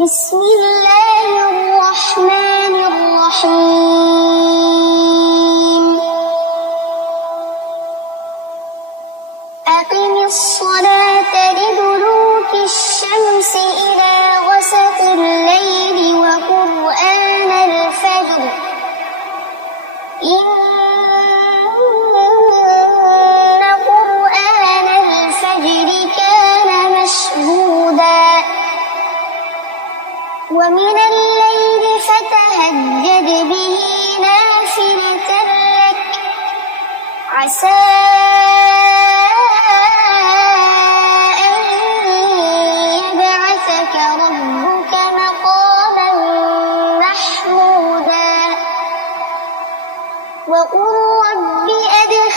بسم الله الرحمن الرحيم أقم الصلاة لدلوك الشمس إلى غسق الليل وقرآن الفجر إن قرآن الفجر كان مشهودا ومن الليل فتهجد به نافلة لك عسى أن يبعثك ربك مقاما محمودا وقل رب أدخلني